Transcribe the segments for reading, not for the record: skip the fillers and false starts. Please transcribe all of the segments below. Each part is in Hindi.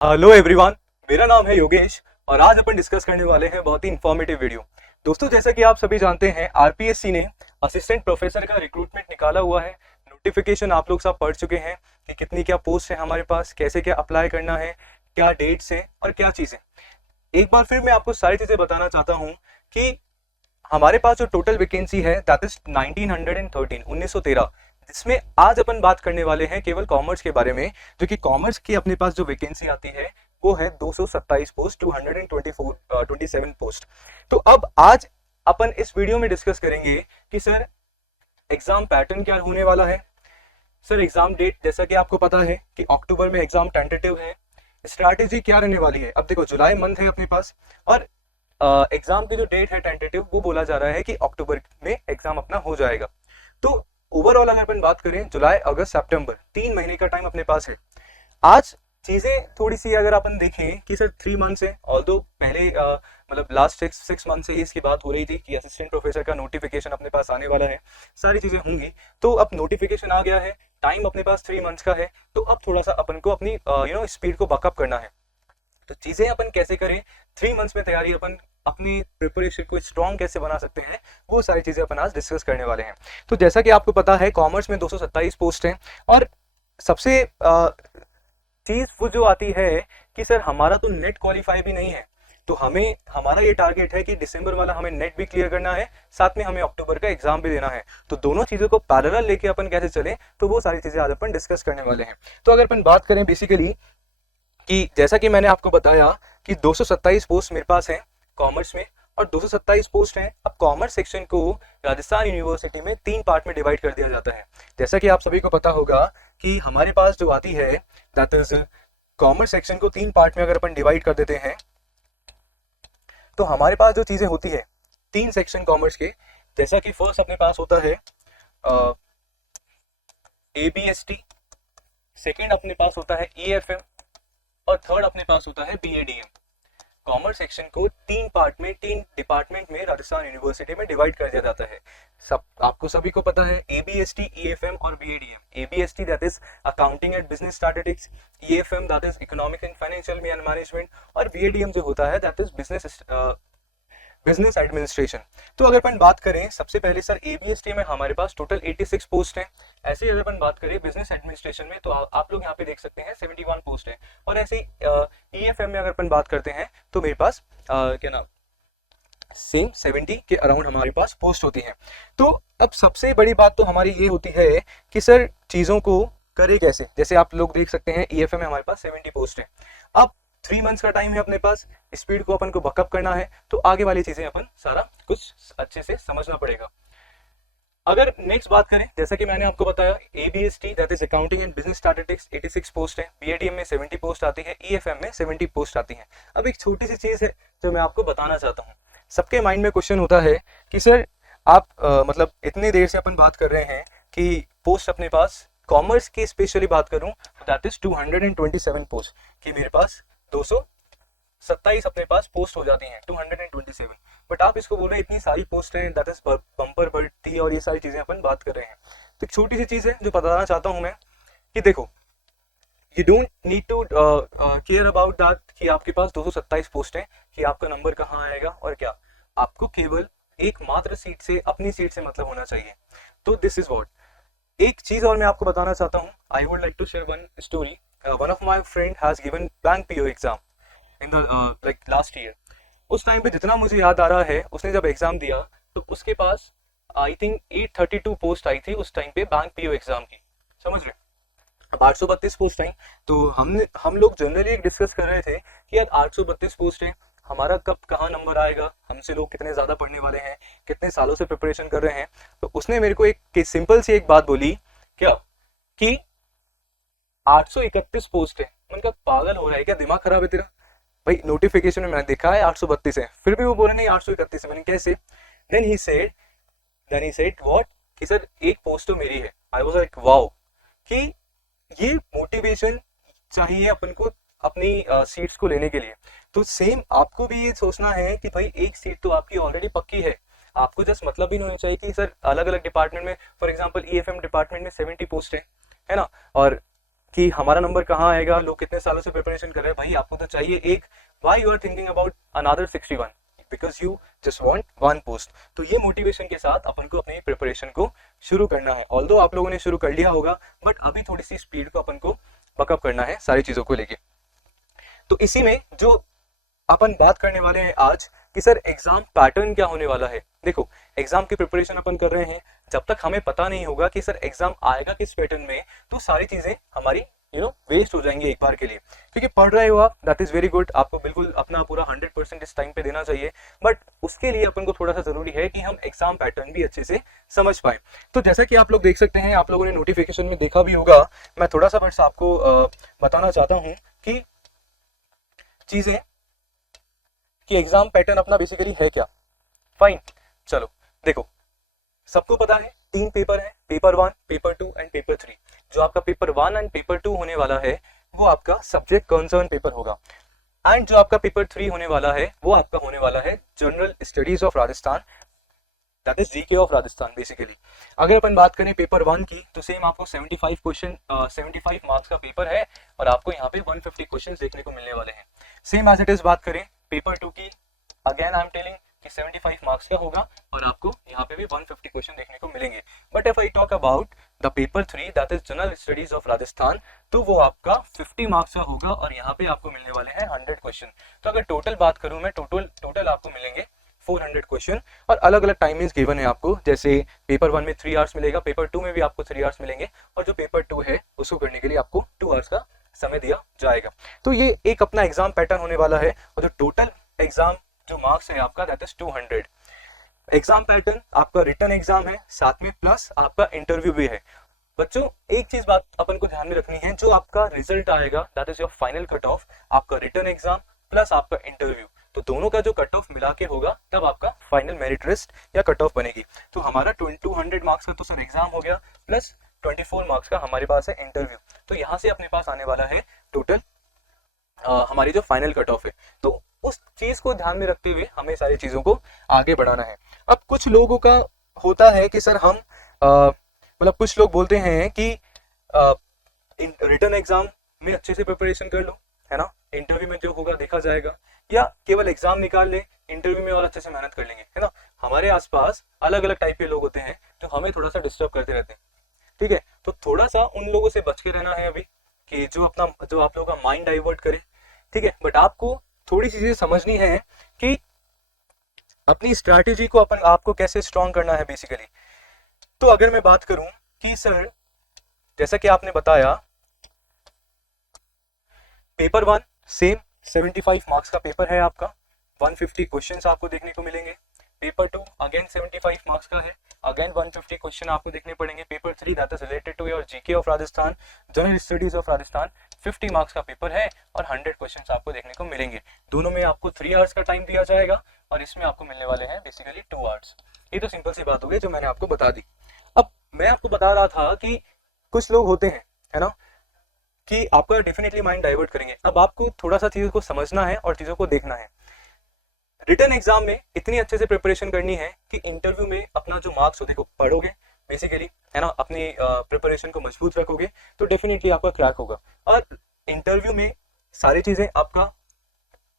हेलो एवरीवन, मेरा नाम है योगेश और आज अपन डिस्कस करने वाले हैं बहुत ही इंफॉर्मेटिव वीडियो। दोस्तों, जैसा कि आप सभी जानते हैं, आरपीएससी ने असिस्टेंट प्रोफेसर का रिक्रूटमेंट निकाला हुआ है। नोटिफिकेशन आप लोग सब पढ़ चुके हैं कि कितनी क्या पोस्ट है हमारे पास, कैसे क्या अप्लाई करना है, क्या डेट्स है और क्या चीज़ें। एक बार फिर मैं आपको सारी चीज़ें बताना चाहता हूँ कि हमारे पास जो टोटल वैकेंसी है दैट इज 1913 जिसमें आज अपन बात करने वाले हैं केवल कॉमर्स के बारे में, जो कि कॉमर्स की अपने पास जो वैकेंसी आती है वो है 227 पोस्ट, 227 पोस्ट। तो अब आज अपन इस वीडियो में डिस्कस करेंगे कि सर एग्जाम पैटर्न क्या होने वाला है। सर एग्जाम डेट जैसा कि आपको पता है कि अक्टूबर में एग्जाम टेंटेटिव है। स्ट्रैटेजी क्या रहने वाली है, अब देखो जुलाई मंथ है अपने पास और एग्जाम की जो डेट है टेंटेटिव वो बोला जा रहा है कि अक्टूबर में एग्जाम अपना हो जाएगा। तो ओवरऑल अगर अपन बात करें जुलाई अगस्त सितंबर 3 महीने का टाइम अपने पास है। आज चीजें थोड़ी सी अगर अपन देखें कि सर 3 मंथ है, ऑल्दो पहले मतलब लास्ट सिक्स मंथ से ही इसकी बात हो रही थी कि असिस्टेंट प्रोफेसर का नोटिफिकेशन अपने पास आने वाला है, सारी चीजें होंगी। तो अब नोटिफिकेशन आ गया है, टाइम अपने पास 3 मंथ्स का है, तो अब थोड़ा सा अपन को अपनी स्पीड को बकअप करना है। तो चीजें अपन कैसे करें, 3 मंथ्स में तैयारी अपन अपनी प्रिपरेशन को स्ट्रॉन्ग कैसे बना सकते हैं, वो सारी चीजें अपन आज डिस्कस करने वाले हैं। तो जैसा कि आपको पता है कॉमर्स में 227 पोस्ट हैं और सबसे चीज वो जो आती है कि सर हमारा तो नेट क्वालिफाई भी नहीं है, तो हमें हमारा ये टारगेट है कि दिसंबर वाला हमें नेट भी क्लियर करना है, साथ में हमें अक्टूबर का एग्जाम भी देना है। तो दोनों चीजों को पैरेलल लेके अपन कैसे चले, तो वो सारी चीजें आज अपन डिस्कस करने वाले हैं। तो अगर अपन बात करें बेसिकली कि जैसा कि मैंने आपको बताया कि 227 पोस्ट मेरे पास हैं कॉमर्स में और 227 पोस्ट हैं। अब कॉमर्स सेक्शन को राजस्थान यूनिवर्सिटी में 3 पार्ट में डिवाइड कर दिया जाता है। जैसा कि आप सभी को पता होगा कि हमारे पास जो आती है दैट इज कॉमर्स सेक्शन को 3 पार्ट में अगर अपन डिवाइड कर देते हैं तो हमारे पास जो चीजें होती है 3 सेक्शन कॉमर्स के, जैसा कि फर्स्ट अपने पास होता है ABST, सेकेंड अपने पास होता है EFM और थर्ड अपने पास होता है BADM। कॉमर्स सेक्शन को 3 पार्ट में 3 डिपार्टमेंट में राजस्थान यूनिवर्सिटी में डिवाइड कर दिया जाता है। सब आपको सभी को पता है ABST, EFM और BADM। ABST that is accounting and business statistics, EFM that is economic and financial management और BADM जो होता है दैट इज बिजनेस एडमिनिस्ट्रेशन। तो अगर अपन बात करें सबसे पहले सर ABST में हमारे पास टोटल 86 पोस्ट हैं। ऐसे ही अगर अपन बात करें बिजनेस एडमिनिस्ट्रेशन में तो आप लोग यहाँ पे देख सकते हैं 71 पोस्ट हैं। और ऐसे ही EFM में अगर अपन बात करते हैं तो मेरे पास क्या नाम सेम 70 के अराउंड हमारे पास पोस्ट होती हैं। तो अब सबसे बड़ी बात तो हमारी ये होती है कि सर चीज़ों को करे कैसे। जैसे आप लोग देख सकते हैं EFM में हमारे पास 70 पोस्ट है। अब 3 मंथ्स का टाइम है अपने पास, स्पीड को अपन को बकअप करना है, तो आगे वाली चीजें अपन सारा कुछ अच्छे से समझना पड़ेगा। अगर नेक्स्ट बात करें, जैसा कि मैंने आपको बताया ABST that is accounting and business statistics 86 post है, BADM में 70 पोस्ट आती है, EFM में 70 पोस्ट आती है। अब एक छोटी सी चीज है जो मैं आपको बताना चाहता हूँ। सबके माइंड में क्वेश्चन होता है कि सर आप मतलब इतनी देर से अपन बात कर रहे हैं कि पोस्ट अपने पास कॉमर्स की स्पेशली बात करूं दैट इज 227 पोस्ट कि मेरे पास 227 अपने पास पोस्ट हो जाती हैं 227। बट आप इसको बोल रहे हैं इतनी सारी पोस्ट हैं दैट इज बम्पर बढ़ती और ये सारी चीजें अपन बात कर रहे हैं। तो एक छोटी सी चीज है जो बताना चाहता हूं मैं कि देखो you don't need to care about that कि आपके पास 227 पोस्ट हैं कि आपका नंबर कहाँ आएगा और क्या। आपको केवल एकमात्र सीट से, अपनी सीट से मतलब होना चाहिए। तो दिस इज वॉट। एक चीज और मैं आपको बताना चाहता हूँ, I would like to share one story. One of my friend has given bank PO exam in the like last year. उस टाइम पे जितना मुझे याद आ रहा है उसने जब एग्जाम दिया तो उसके पास आई थिंक 832 पोस्ट आई थी उस टाइम पे बैंक PO एग्जाम की, समझ रहे। अब 832 पोस्ट आई तो हम लोग जनरली डिस्कस कर रहे थे कि यार 832 पोस्ट है, हमारा कब कहाँ नंबर आएगा, हमसे लोग कितने ज़्यादा पढ़ने वाले हैं, कितने सालों से प्रिपरेशन कर रहे हैं। तो उसने मेरे को एक सिंपल सी एक बात बोली, क्या कि 831 पोस्ट है। मैंने कहा पागल हो रहा है क्या, दिमाग खराब है तेरा भाई, नोटिफिकेशन में मैंने देखा है 832 है, फिर भी वो बोले नहीं 831 है। मैंने कैसे, देन ही सेड व्हाट कि सर एक पोस्ट तो मेरी है। आई वाज लाइक वाओ, कि ये मोटिवेशन चाहिए अपन को अपनी सीट्स को लेने के लिए। तो सेम आपको भी ये सोचना है कि भाई एक सीट तो आपकी ऑलरेडी पक्की है, आपको जस्ट मतलब भी नहीं होना चाहिए कि सर अलग अलग डिपार्टमेंट में, फॉर एग्जांपल EFM डिपार्टमेंट में 70 पोस्ट है ना, और कि हमारा नंबर कहाँ आएगा, लोग कितने सालों से प्रिपरेशन कर रहे हैं, भाई आपको तो चाहिए एक, why you are thinking about another 61, because you just want one post. तो ये मोटिवेशन के साथ अपन को अपनी प्रिपरेशन को शुरू करना है। ऑल्दो आप लोगों ने शुरू कर लिया होगा, बट अभी थोड़ी सी स्पीड को अपन को बकअप करना है सारी चीजों को लेके। तो इसी में जो अपन बात करने वाले हैं आज कि सर एग्जाम पैटर्न क्या होने वाला है। देखो, एग्जाम की प्रिपरेशन अपन कर रहे हैं, जब तक हमें पता नहीं होगा कि सर एग्जाम आएगा किस पैटर्न में, तो सारी चीजें हमारी वेस्ट हो जाएंगी एक बार के लिए। क्योंकि पढ़ रहे हो आप, दैट इज वेरी गुड, आपको बिल्कुल अपना पूरा 100% इस टाइम पे देना चाहिए, बट उसके लिए अपन को थोड़ा सा जरूरी है कि हम एग्जाम पैटर्न भी अच्छे से समझ पाए। तो जैसा कि आप लोग देख सकते हैं, आप लोगों ने नोटिफिकेशन में देखा भी होगा, मैं थोड़ा सा बस आपको बताना चाहता हूँ कि चीजें कि एग्जाम पैटर्न अपना बेसिकली है क्या। फाइन, चलो देखो, सबको पता है 3 पेपर है, पेपर 1, पेपर 2 एंड पेपर 3। जो आपका पेपर 1 एंड पेपर 2 होने वाला है वो आपका सब्जेक्ट कंसर्न पेपर होगा, एंड जो आपका पेपर 3 होने वाला है वो आपका होने वाला है general studies of Rajasthan, that is GK of Rajasthan basically. अगर अपन बात करें पेपर 1 की, तो सेम आपको 75 मार्क्स का पेपर है और आपको यहाँ पे 150 क्वेश्चन देखने को मिलने वाले हैं। सेम एज इट इज बात करें पेपर 2 की, अगेन आई एम टेलिंग कि 75 मार्क्स का होगा और आपको यहाँ पे भी 150 क्वेश्चन देखने को मिलेंगे। But if I talk about the paper 3 that is general studies of Rajasthan, तो वो आपका 50 मार्क्स का होगा और यहाँ पे आपको मिलने वाले हैं 100 क्वेश्चन। तो अगर टोटल बात करूँ मैं, टोटल आपको मिलेंगे 400 क्वेश्चन, और अलग अलग टाइमिंग्स गिवन है आपको। जैसे पेपर 1 में 3 आवर्स मिलेगा, पेपर 2 में भी आपको 3 आवर्स मिलेंगे, और जो पेपर 2 है उसको करने के लिए आपको 2 आवर्स का समय दिया जाएगा। तो ये एक अपना एग्जाम पैटर्न होने वाला है, और जो टोटल एग्जाम जो मार्क्स है आपका दैट इज 200। एग्जाम पैटर्न आपका रिटन एग्जाम है, साथ में प्लस आपका इंटरव्यू भी है। बच्चों, एक चीज बात अपन को ध्यान में रखनी है, जो आपका रिजल्ट आएगा that is your final cut off, आपका रिटन एग्जाम प्लस आपका इंटरव्यू, तो दोनों का जो कट ऑफ मिला के होगा तब आपका फाइनल मेरिट लिस्ट या कट ऑफ बनेगी। तो हमारा 200 मार्क्स का तो सर एग्जाम हो गया, प्लस 24 मार्क्स का हमारे पास है इंटरव्यू। तो यहाँ से अपने पास आने वाला है टोटल हमारी जो फाइनल कट ऑफ है। तो उस चीज को ध्यान में रखते हुए हमें सारी चीजों को आगे बढ़ाना है। अब कुछ लोगों का होता है कि सर हम मतलब कुछ लोग बोलते हैं कि रिटन एग्जाम में अच्छे से प्रिपरेशन कर लो, है ना, इंटरव्यू में जो होगा देखा जाएगा, या केवल एग्जाम निकाल ले, इंटरव्यू में और अच्छे से मेहनत कर लेंगे, है ना। हमारे आसपास अलग अलग टाइप के लोग होते हैं जो हमें थोड़ा सा डिस्टर्ब करते रहते हैं, ठीक है। तो थोड़ा सा उन लोगों से बच के रहना है अभी, कि जो आप लोगों का माइंड डाइवर्ट करे, ठीक है। बट आपको थोड़ी सी चीजें समझनी है कि अपनी स्ट्रैटेजी को आपको कैसे स्ट्रॉन्ग करना है बेसिकली। तो अगर मैं बात करूं कि सर जैसा कि आपने बताया, पेपर 1 सेम 75 मार्क्स का पेपर है आपका, 150 क्वेश्चंस आपको देखने को मिलेंगे। पेपर 2 अगेन 75 मार्क्स का है, अगेन 150 क्वेश्चन आपको देखने पड़ेंगे। Paper 3 that is related to your GK of Rajasthan, general studies of Rajasthan, 50 marks का पेपर है और 100 क्वेश्चंस आपको देखने को मिलेंगे। दोनों में आपको 3 आवर्स का टाइम दिया जाएगा और इसमें आपको मिलने वाले हैं बेसिकली 2 आवर्स। ये तो सिंपल सी बात हो गई जो मैंने आपको बता दी। अब मैं आपको बता रहा था कि कुछ लोग होते हैं, है ना, कि आपका डेफिनेटली माइंड डाइवर्ट करेंगे। अब आपको थोड़ा सा चीजों को समझना है और चीजों को देखना है। रिटन एग्जाम में इतनी अच्छे से प्रिपरेशन करनी है कि इंटरव्यू में अपना जो मार्क्स हो, देखो पढ़ोगे बेसिकली, है ना, अपनी प्रिपरेशन को मजबूत रखोगे तो डेफिनेटली आपका क्रैक होगा। और इंटरव्यू में सारी चीजें आपका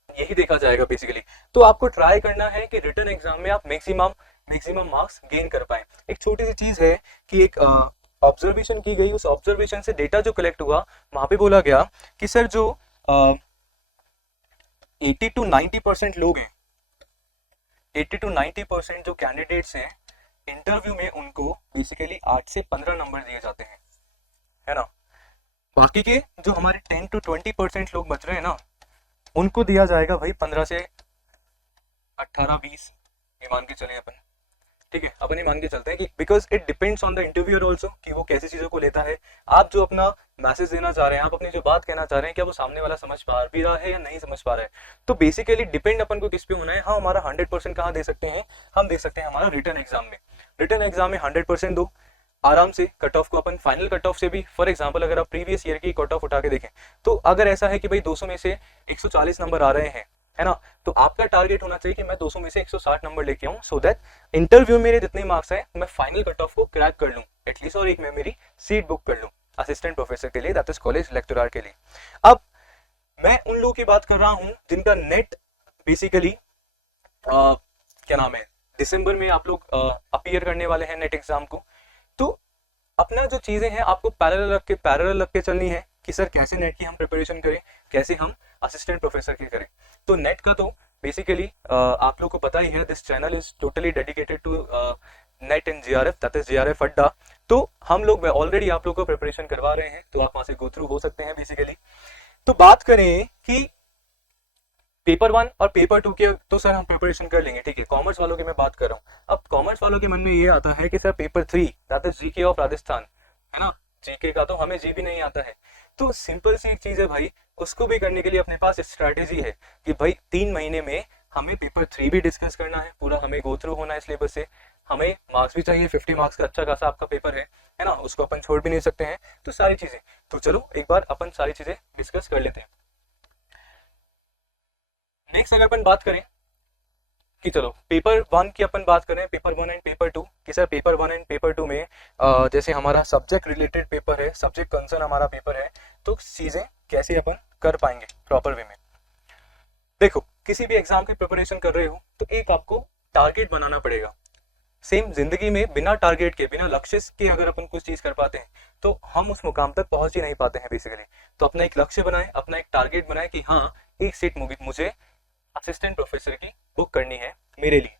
यही देखा जाएगा बेसिकली। तो आपको ट्राई करना है कि रिटन एग्जाम में आप मैक्सिमम मार्क्स गेन कर पाए। एक छोटी सी चीज है कि एक ऑब्जर्वेशन की गई, उस ऑब्जर्वेशन से डेटा जो कलेक्ट हुआ, वहां पे बोला गया कि सर जो 80 to 90% लोग हैं, 80 to 90% जो कैंडिडेट्स हैं, इंटरव्यू में उनको बेसिकली 8 से 15 नंबर दिए जाते हैं, है ना। बाकी के जो हमारे 10 to 20% लोग बच रहे हैं ना, उनको दिया जाएगा भाई 15 से 18-20, ये मान के चले अपन, ठीक है। अपन ये मान के चलते हैं कि because it depends on the interviewer also कि वो कैसी चीजों को लेता है। आप जो अपना मैसेज देना चाह रहे हैं, आप अपनी जो बात कहना चाह रहे हैं, क्या वो सामने वाला समझ पा भी रहा है या नहीं समझ पा रहा है। तो बेसिकली डिपेंड अपन को किस पे होना है। हाँ, हमारा 100% कहाँ दे सकते हैं, हम दे सकते हैं हमारा रिटन एग्जाम में। रिटन एग्जाम में 100% दो, आराम से कट ऑफ को अपन फाइनल कट ऑफ से भी, फॉर एग्जांपल अगर आप प्रीवियस ईयर की कट ऑफ उठा के देखें, तो अगर ऐसा है कि भाई 200 में से 140 नंबर आ रहे हैं, है ना, तो आपका टारगेट होना चाहिए कि मैं 200 में से 160 नंबर लेके आऊं, सो दैट इंटरव्यू मेरे जितने मार्क्स हैं मैं फाइनल कट ऑफ को क्रैक कर लूं एटलीस्ट, और एक मैं मेरी सीट बुक कर लूं। असिस्टेंट प्रोफेसर के लिए, दैट इज कॉलेज लेक्चरर के लिए। अब मैं उन लोगों की बात कर रहा हूं जिनका नेट बेसिकली क्या नाम है, दिसंबर में आप लोग अपीयर करने वाले हैं नेट एग्जाम को। तो अपना जो चीजें हैं आपको पैरेलल रख के चलनी है कि सर कैसे नेट की हम प्रिपरेशन करें, कैसे हम असिस्टेंट प्रोफेसर की करें। तो नेट का तो बेसिकली आप लोग को पता ही है, this channel is totally dedicated to NET and JRF, that is JRF अड्डा। तो हम लोग ऑलरेडी आप लोग को प्रिपरेशन करवा रहे हैं, तो आप वहां से गो थ्रू हो सकते हैं बेसिकली। तो बात करें कि पेपर 1 और पेपर 2 के, तो सर हम प्रिपरेशन कर लेंगे, ठीक है। कॉमर्स वालों की मैं बात कर रहा हूँ। अब कॉमर्स वालों के मन में ये आता है कि sir paper 3 that is GK of Rajasthan, है ना, जीके का तो हमें जी भी नहीं आता है। तो सिंपल सी एक चीज है भाई, उसको भी करने के लिए अपने पास स्ट्रैटेजी है कि भाई 3 महीने में हमें पेपर 3 भी डिस्कस करना है, पूरा हमें गो थ्रू होना है सिलेबस से, हमें मार्क्स भी चाहिए, 50 मार्क्स का अच्छा खासा आपका पेपर है ना, उसको अपन छोड़ भी नहीं सकते हैं। तो सारी चीजें, तो चलो एक बार अपन सारी चीजें डिस्कस कर लेते हैं। नेक्स्ट अगर अपन बात करें कि चलो पेपर 1 की अपन बात करें, पेपर 1 एंड पेपर 2 कि सर पेपर 1 एंड पेपर 2 में जैसे हमारा सब्जेक्ट रिलेटेड पेपर है, सब्जेक्ट कंसर्न हमारा पेपर है, तो चीजें कैसे अपन कर पाएंगे प्रॉपर वे में। देखो किसी भी एग्जाम की प्रिपरेशन कर रहे हो तो एक आपको टारगेट बनाना पड़ेगा। सेम जिंदगी में बिना टारगेट के, बिना लक्ष्य के अगर अपन कुछ चीज कर पाते हैं तो हम उस मुकाम तक पहुंच ही नहीं पाते हैं बेसिकली। तो अपना एक लक्ष्य बनाए, अपना एक टारगेट बनाए कि हाँ एक सीट मुझे असिस्टेंट प्रोफेसर की बुक करनी है मेरे लिए।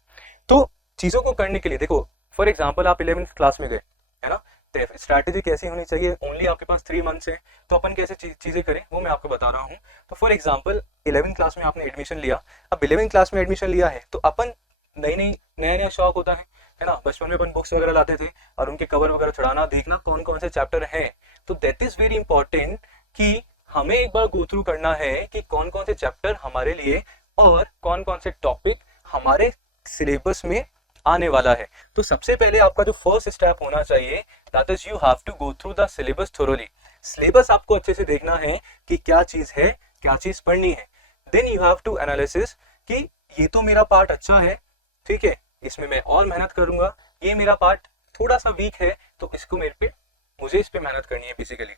तो चीजों को करने के लिए देखो, फॉर एग्जांपल आप 11th क्लास में गए, है ना, तो स्ट्रैटेजी कैसी होनी चाहिए, ओनली आपके पास 3 मंथ्स है, तो अपन कैसे चीजें करें वो मैं आपको बता रहा हूँ। तो फॉर एग्जांपल 11th क्लास में आपने एडमिशन लिया, अब 11th क्लास में एडमिशन लिया है तो अपन नया शौक होता है ना, बचपन में अपन बुक्स वगैरह लाते थे और उनके कवर वगैरह चढ़ाना, देखना कौन कौन से चैप्टर हैं। तो दैट इज वेरी इंपॉर्टेंट कि हमें एक बार गो थ्रू करना है कि कौन कौन से चैप्टर हमारे लिए और कौन कौन से टॉपिक हमारे सिलेबस में आने वाला है। तो सबसे पहले आपका जो फर्स्ट स्टेप होना चाहिए that is you have to go through the syllabus thoroughly. Syllabus आपको अच्छे से देखना है कि क्या चीज है, क्या चीज पढ़नी है। Then you have to analysis कि ये तो मेरा पार्ट अच्छा है, ठीक है, इसमें मैं और मेहनत करूंगा, ये मेरा पार्ट थोड़ा सा वीक है तो इसको मुझे इस पे मेहनत करनी है बेसिकली।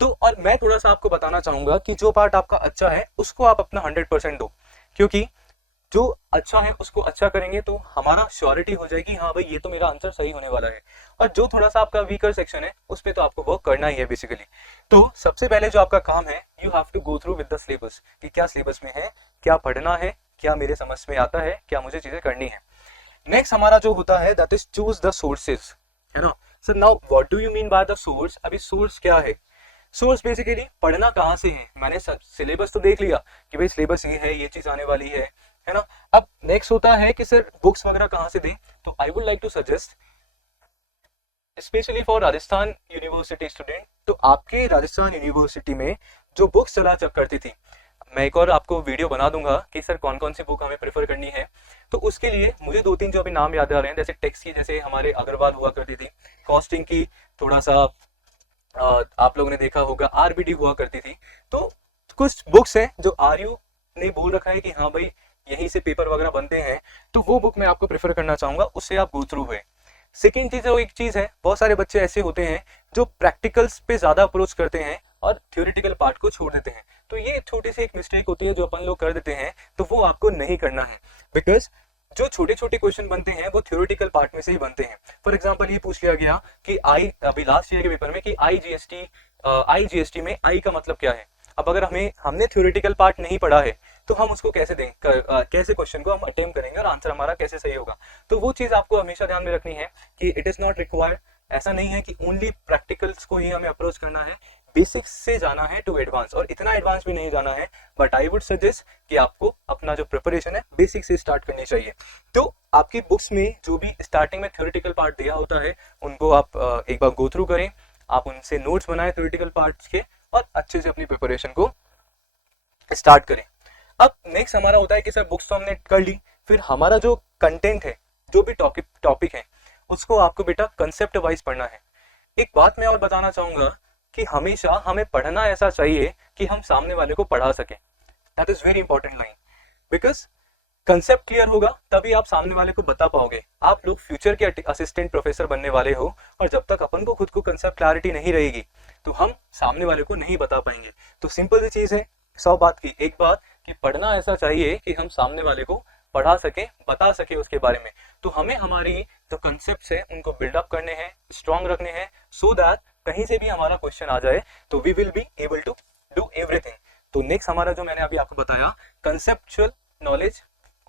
तो और मैं थोड़ा सा आपको बताना चाहूंगा कि जो पार्ट आपका अच्छा है उसको आप अपना 100% दो, क्योंकि जो अच्छा है उसको अच्छा करेंगे तो हमारा श्योरिटी हो जाएगी हाँ भाई ये तो मेरा आंसर सही होने वाला है। और जो थोड़ा सा आपका वीकर सेक्शन है उस पर तो आपको वर्क करना ही है बेसिकली। तो सबसे पहले जो आपका काम है, you have to go through with the syllabus कि क्या सिलेबस में है, क्या पढ़ना है, क्या मेरे समझ में आता है, क्या मुझे चीजें करनी है। नेक्स्ट हमारा जो होता है that is choose the sources, है ना। Sir now what do you mean by the source. अभी सोर्स क्या है, सोर्स बेसिकली पढ़ना कहाँ से है। मैंने सिलेबस तो देख लिया कि भाई सिलेबस ये है, ये चीज आने वाली है ना। अब नेक्स्ट होता है कि सर बुक्स वगैरह कहाँ से दें। तो I would like to suggest specially for Rajasthan university student, तो आपके राजस्थान यूनिवर्सिटी में जो बुक्स चला करती थी, मैं एक और आपको वीडियो बना दूंगा कि सर कौन कौन सी बुक हमें प्रेफर करनी है। तो उसके लिए मुझे 2-3 जो अभी नाम याद आ रहे हैं, जैसे टेक्स्ट की जैसे हमारे अग्रवाल हुआ करती थी, कॉस्टिंग की थोड़ा सा आप लोगों ने देखा होगा आरबीडी हुआ करती थी। तो कुछ बुक्स हैं जो आरयू ने बोल रखा है कि हाँ भाई यहीं से पेपर वगैरह बनते हैं, तो वो बुक मैं आपको प्रेफर करना चाहूंगा, उससे आप गो थ्रू हुए। सेकेंड चीज एक चीज है, बहुत सारे बच्चे ऐसे होते हैं जो प्रैक्टिकल्स पे ज्यादा अप्रोच करते हैं और थ्योरेटिकल पार्ट को छोड़ देते हैं। तो ये छोटी सी एक मिस्टेक होती है जो अपन लोग कर देते हैं, तो वो आपको नहीं करना है, बिकॉज जो छोटे छोटे क्वेश्चन बनते हैं वो थ्योरेटिकल पार्ट में से ही बनते हैं। फॉर एग्जांपल ये पूछ लिया गया कि अभी लास्ट ईयर के पेपर में कि आईजीएसटी में आई का मतलब क्या है। अब अगर हमने थ्योरेटिकल पार्ट नहीं पढ़ा है तो हम उसको कैसे दें, कैसे क्वेश्चन को हम अटेम्प्ट करेंगे और आंसर हमारा कैसे सही होगा। तो वो चीज आपको हमेशा ध्यान में रखनी है कि इट इज नॉट रिक्वायर्ड, ऐसा नहीं है कि ओनली प्रैक्टिकल्स को ही हमें अप्रोच करना है, बेसिक्स से जाना है टू एडवांस, और इतना एडवांस भी नहीं जाना है। बट आई वुड सजेस्ट कि आपको अपना जो प्रिपरेशन है बेसिक से स्टार्ट करनी चाहिए। तो आपकी बुक्स में जो भी स्टार्टिंग में थ्योरेटिकल पार्ट दिया होता है उनको आप एक बार गो थ्रू करें, आप उनसे नोट्स बनाएं थ्योरेटिकल पार्ट्स के और अच्छे से अपनी प्रिपरेशन को स्टार्ट करें। अब नेक्स्ट हमारा होता है कि सर बुक्स तो हमने कर ली, फिर हमारा जो कंटेंट है, जो भी टॉपिक है, उसको आपको बेटा कंसेप्ट वाइज पढ़ना है। एक बात मैं और बताना चाहूंगा कि हमेशा हमें पढ़ना ऐसा चाहिए कि हम सामने वाले को पढ़ा सकें। That is very important line, because concept clear होगा तभी आप सामने वाले को बता पाओगे। आप लोग फ्यूचर के असिस्टेंट प्रोफेसर बनने वाले हो, और जब तक अपन को खुद को कंसेप्ट क्लैरिटी नहीं रहेगी तो हम सामने वाले को नहीं बता पाएंगे। तो सिंपल सी चीज है, 100 बात की एक बात, कि पढ़ना ऐसा चाहिए कि हम सामने वाले को पढ़ा सके, बता सके उसके बारे में। तो हमें हमारी जो कंसेप्ट है उनको बिल्डअप करने हैं, स्ट्रॉन्ग रखने हैं, सो दैट कहीं से भी हमारा क्वेश्चन आ जाए तो we will be able to do everything. तो नेक्स्ट हमारा जो मैंने अभी आपको बताया, कंसेप्चुअल नॉलेज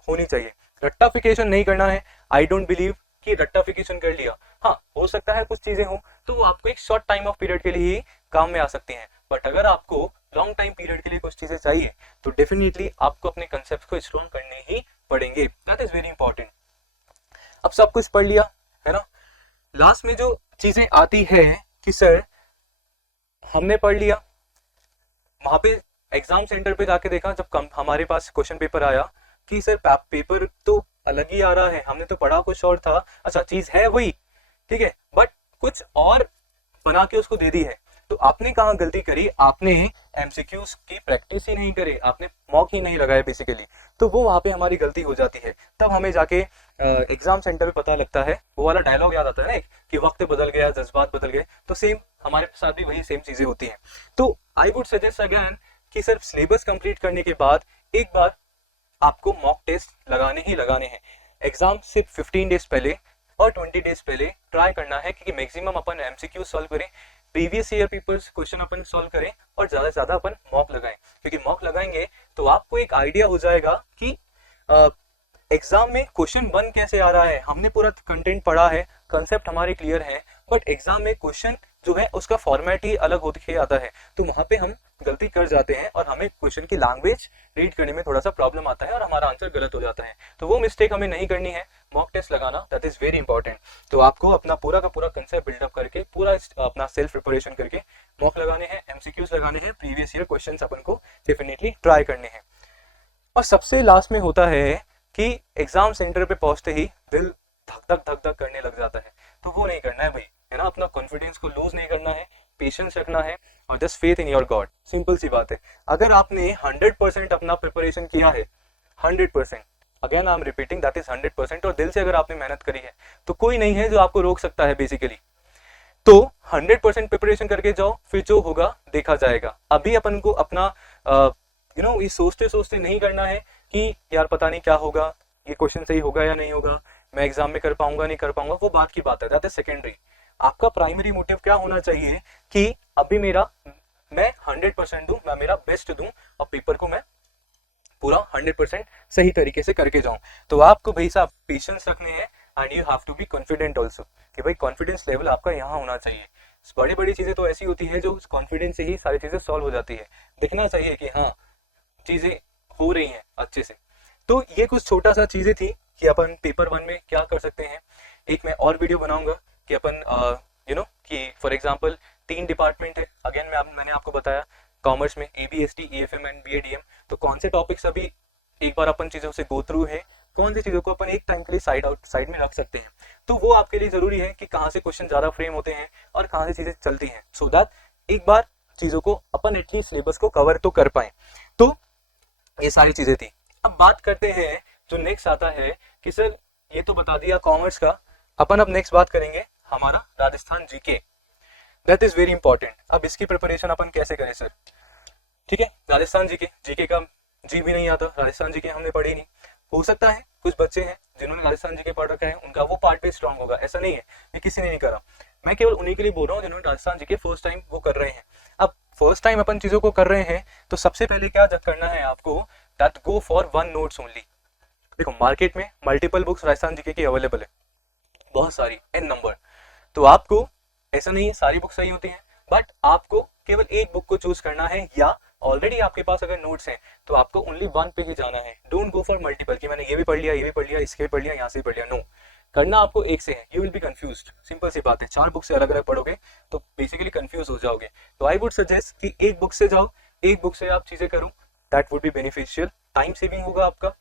होनी चाहिए, रट्टाफिकेशन नहीं करना है। आई डोंट बिलीव कि रट्टाफिकेशन कर लिया, हाँ हो सकता है कुछ चीजें हो तो वो आपको एक शॉर्ट टाइम ऑफ पीरियड के लिए ही काम में आ सकती हैं, बट अगर आपको लॉन्ग टाइम पीरियड के लिए कुछ चीजें चाहिए तो डेफिनेटली आपको अपने कंसेप्ट को स्ट्रॉन्ग करने ही पड़ेंगे। That is very important. अब सब कुछ पढ़ लिया है ना, लास्ट में जो चीजें आती है कि सर हमने पढ़ लिया, वहां पे एग्जाम सेंटर पे जाके देखा जब हमारे पास क्वेश्चन पेपर आया कि सर पेपर तो अलग ही आ रहा है, हमने तो पढ़ा कुछ और था, अच्छा चीज है वही ठीक है बट कुछ और बना के उसको दे दी है। तो आपने कहाँ गलती करी, आपने एमसीक्यूज की प्रैक्टिस ही नहीं करी, आपने मॉक ही नहीं लगाया बेसिकली, तो वो वहाँ पे हमारी गलती हो जाती है। तब हमें जाके एग्जाम सेंटर पे पता लगता है, वो वाला डायलॉग याद आता है ना कि वक्त बदल गया जज्बात बदल गए, तो सेम हमारे साथ भी वही सेम चीजें होती हैं। तो आई वुड सजेस्ट अगेन कि सर सिलेबस कंप्लीट करने के बाद एक बार आपको मॉक टेस्ट लगाने ही लगाने हैं। एग्जाम से 15 डेज पहले और 20 डेज पहले ट्राई करना है कि मैक्सिमम अपन एमसीक्यू सॉल्व करें, प्रीवियस ईयर पेपर्स क्वेश्चन अपन सॉल्व करें और ज्यादा से ज्यादा अपन मॉक लगाएं, क्योंकि मॉक लगाएंगे तो आपको एक आइडिया हो जाएगा कि एग्जाम में क्वेश्चन बन कैसे आ रहा है। हमने पूरा कंटेंट पढ़ा है, कंसेप्ट हमारे क्लियर है, बट एग्जाम में क्वेश्चन जो है उसका फॉर्मेट ही अलग होके आता है, तो वहां पे हम गलती कर जाते हैं और हमें क्वेश्चन की लैंग्वेज रीड करने में थोड़ा सा प्रॉब्लम आता है और हमारा आंसर गलत हो जाता है। तो वो मिस्टेक हमें नहीं करनी है, मॉक टेस्ट लगाना दैट इज वेरी इंपॉर्टेंट। तो आपको अपना पूरा का पूरा कंसेप्ट बिल्डअप करके, पूरा अपना सेल्फ प्रिपरेशन करके मॉक लगाने हैं, एमसीक्यूज लगाने हैं, प्रीवियस ईयर क्वेश्चन अपन को डेफिनेटली ट्राई करने हैं। और सबसे लास्ट में होता है कि एग्जाम सेंटर पे पहुंचते ही दिल धक धक करने लग जाता है, तो वो नहीं करना है भाई, है ना। अपना कॉन्फिडेंस को लूज नहीं करना है, पेशेंस रखना है और just faith in your God. Simple सी बात है, अगर आपने 100% अपना प्रिपरेशन किया है, 100%, again I am repeating that is 100%, और दिल से अगर आपने मेहनत करी है तो कोई नहीं है जो आपको रोक सकता है बेसिकली। तो 100% प्रिपरेशन करके जाओ, फिर जो होगा देखा जाएगा। अभी अपन को अपना ये सोचते सोचते नहीं करना है कि यार पता नहीं क्या होगा, ये क्वेश्चन सही होगा या नहीं होगा, मैं एग्जाम में कर पाऊंगा नहीं कर पाऊंगा, वो बात की बात है, दैट इज सेकेंडरी। आपका प्राइमरी मोटिव क्या होना चाहिए कि अभी मैं 100% दूं, मैं मेरा बेस्ट दूं और पेपर को मैं पूरा 100% सही तरीके से करके जाऊं। तो आपको भाई साहब पेशेंस रखने हैं and you have to be confident also, कि भाई कॉन्फिडेंस लेवल आपका यहाँ होना चाहिए। बड़ी बड़ी चीजें तो ऐसी होती है जो कॉन्फिडेंस से ही सारी चीजें सॉल्व हो जाती है, दिखना चाहिए कि हाँ चीजें हो रही हैं अच्छे से। तो ये कुछ छोटा सा चीजें थी कि अपन पेपर 1 में क्या कर सकते हैं। एक मैं और वीडियो बनाऊंगा कि अपन कि फॉर एग्जांपल 3 डिपार्टमेंट है, अगेन मैंने आपको बताया कॉमर्स में ABST, EFM एंड BADM, तो कौन से टॉपिक्स अभी एक बार अपन चीजों से गो थ्रू है, कौन सी चीजों को अपन एक टाइम के लिए साइड में रख सकते हैं। तो वो आपके लिए जरूरी है कि कहाँ से क्वेश्चन ज्यादा फ्रेम होते हैं और कहाँ से चीजें चलती हैं, सो दैट एक बार चीजों को अपन एटलीस्ट सिलेबस को कवर तो कर पाए। तो ये सारी चीजें थी। अब बात करते हैं जो नेक्स्ट आता है कि सर ये तो बता दिया कॉमर्स का, अपन अब नेक्स्ट बात करेंगे हमारा Rajasthan GK, that is very important. अब इसकी प्रिपरेशन अपन कैसे करें सर, ठीक है। राजस्थान जीके का जी भी नहीं आता, राजस्थान जीके हमने पढ़ी नहीं। हो सकता है कुछ बच्चे हैं जिन्होंने राजस्थान जीके पढ़ रखा है, उनका वो पार्ट भी स्ट्रांग होगा, ऐसा नहीं है, ये किसी ने नहीं करा। मैं केवल उन्हीं के लिए बोल रहा हूँ जिन्होंने राजस्थान जीके फर्स्ट टाइम वो कर रहे हैं। अब फर्स्ट टाइम अपन चीजों को कर रहे हैं तो सबसे पहले क्या करना है आपको, that go for 1 notes only. देखो मार्केट में मल्टीपल बुक्स राजस्थान जीके की अवेलेबल है, बहुत सारी n नंबर, तो आपको ऐसा नहीं है सारी बुक सही होती हैं, बट आपको केवल एक बुक को चूज करना है, या ऑलरेडी आपके पास अगर नोट्स हैं तो आपको ओनली 1 पे ही जाना है। डोंट गो फॉर मल्टीपल कि मैंने ये भी पढ़ लिया, ये भी पढ़ लिया, इसके भी पढ़ लिया, यहाँ से भी पढ़ लिया, नो। करना आपको एक से है, you will be confused, simple सी बात है। 4 बुक से अलग अलग पढ़ोगे तो बेसिकली कंफ्यूज हो जाओगे। तो आई वुड सजेस्ट कि एक बुक से जाओ, एक बुक से आप चीजें करो, that would be beneficial, time saving होगा आपका,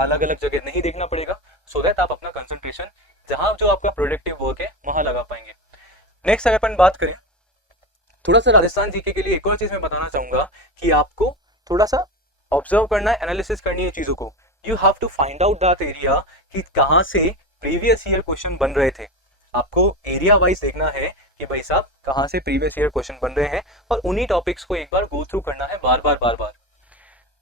अलग अलग जगह नहीं देखना पड़ेगा, सो दैट आप अपना कंसंट्रेशन जहां जो आपका प्रोडक्टिव वर्क है वहां लगा पाएंगे। नेक्स्ट अगर अपन बात करें थोड़ा सा राजस्थान जीके के लिए, एक और चीज मैं बताना चाहूंगा कि आपको थोड़ा सा ऑब्जर्व करना है, एनालिसिस करनी है चीजों को। You have to find out that area कि कहाँ से प्रीवियस ईयर क्वेश्चन बन रहे थे। आपको एरिया वाइज देखना है कि भाई साहब कहाँ से प्रीवियस ईयर क्वेश्चन बन रहे हैं, और उन्हीं टॉपिक्स को एक बार गो थ्रू करना है बार बार।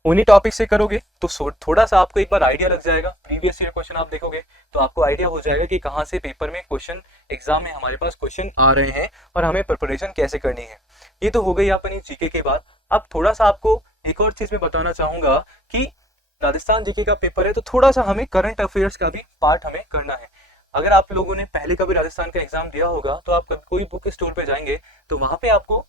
उन्हीं टॉपिक से करोगे तो थोड़ा सा आपको एक बार आइडिया लग जाएगा। प्रीवियस ईयर क्वेश्चन आप देखोगे तो आपको आइडिया हो जाएगा कि कहाँ से पेपर में क्वेश्चन, एग्जाम में हमारे पास क्वेश्चन आ रहे हैं और हमें प्रिपरेशन कैसे करनी है। ये तो हो गई अपनी जीके की बात। अब थोड़ा सा आपको एक और चीज में बताना चाहूंगा कि राजस्थान जीके का पेपर है तो थोड़ा सा हमें करंट अफेयर्स का भी पार्ट हमें करना है। अगर आप लोगों ने पहले कभी राजस्थान का एग्जाम दिया होगा तो आप कोई बुक स्टोर पे जाएंगे तो वहां पे आपको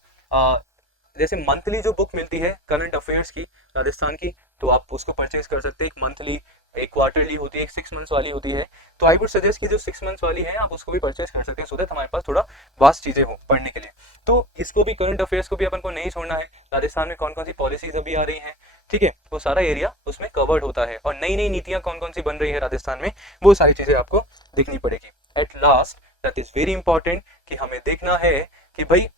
जैसे मंथली जो बुक मिलती है करंट अफेयर्स की राजस्थान की, तो आप उसको परचेज कर सकते हैं। एक मंथली, एक क्वार्टरली होती है, एक 6 मंथ्स वाली होती है। तो आई वुड सजेस्ट कि जो 6 मंथ्स वाली है आप उसको भी परचेज कर सकते हैं, सो दैट हमारे पास थोड़ा वास्ट चीजें हो पढ़ने के लिए। तो इसको भी, करंट अफेयर्स को भी अपन को नहीं छोड़ना है। राजस्थान में कौन कौन सी पॉलिसीज अभी आ रही हैं, ठीक है, वो सारा एरिया उसमें कवर्ड होता है, और नई नई नीतियां कौन कौन सी बन रही है राजस्थान में, वो सारी चीजें आपको देखनी पड़ेगी। At last that is very important कि हमें देखना है कि भाई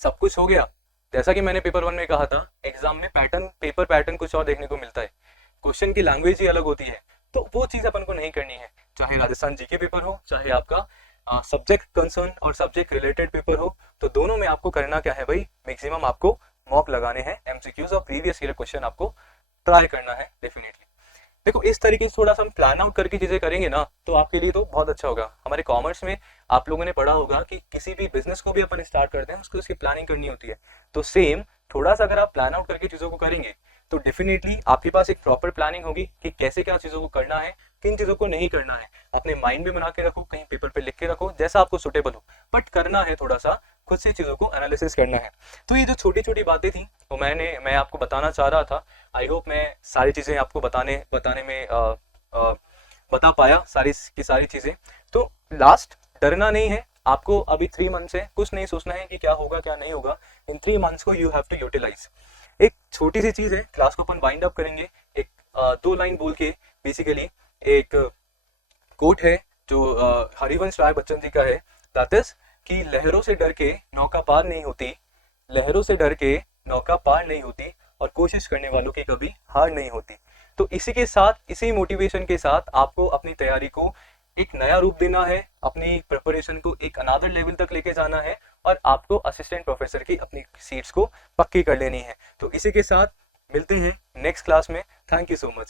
सब कुछ हो गया। जैसा कि मैंने पेपर 1 में कहा था, एग्जाम में पेपर पैटर्न कुछ और देखने को मिलता है, क्वेश्चन की लैंग्वेज ही अलग होती है, तो वो चीज अपन को नहीं करनी है। चाहे राजस्थान जीके पेपर हो, चाहे आपका सब्जेक्ट कंसर्न और सब्जेक्ट रिलेटेड पेपर हो, तो दोनों में आपको करना क्या है भाई, मैक्सिमम आपको मॉक लगाने हैं, एमसीक्यूज और प्रीवियस ईयर क्वेश्चन आपको ट्राई करना है डेफिनेटली। देखो इस तरीके से थोड़ा सा हम प्लान आउट करके चीजें करेंगे ना, तो आपके लिए तो बहुत अच्छा होगा। हमारे कॉमर्स में आप लोगों ने पढ़ा होगा कि किसी भी बिजनेस को भी अपन स्टार्ट करते हैं उसको उसकी प्लानिंग करनी होती है। तो सेम थोड़ा सा अगर आप प्लान आउट करके चीजों को करेंगे तो डेफिनेटली आपके पास एक प्रॉपर प्लानिंग होगी कि कैसे क्या चीजों को करना है, किन चीजों को नहीं करना है। अपने माइंड में बना के रखो, कहीं पेपर पे लिख के रखो, जैसा आपको सुटेबल हो, बट करना है थोड़ा सा खुद से चीजों को एनालिसिस करना है। तो ये जो छोटी छोटी बातें थी वो मैं आपको बताना चाह रहा था। आई होप मैं सारी चीजें आपको बताने में बता पाया सारी की सारी चीजें। तो लास्ट, डरना नहीं है आपको। अभी 3 मंथ्स है, कुछ नहीं सोचना है कि क्या होगा क्या नहीं होगा। इन 3 मंथ्स को यू हैव टू यूटिलाइज। एक छोटी सी चीज है, क्लास को अपन वाइंड अप करेंगे एक 2 लाइन बोल के। बेसिकली एक कोट है जो हरिवंश राय बच्चन जी का है, दैट इज कि लहरों से डर के नौका पार नहीं होती, लहरों से डर के नौका पार नहीं होती, और कोशिश करने वालों की कभी हार नहीं होती। तो इसी के साथ, इसी मोटिवेशन के साथ आपको अपनी तैयारी को एक नया रूप देना है, अपनी प्रिपरेशन को एक अनदर लेवल तक लेके जाना है, और आपको असिस्टेंट प्रोफेसर की अपनी सीट्स को पक्की कर लेनी है। तो इसी के साथ मिलते हैं नेक्स्ट क्लास में। Thank you so much.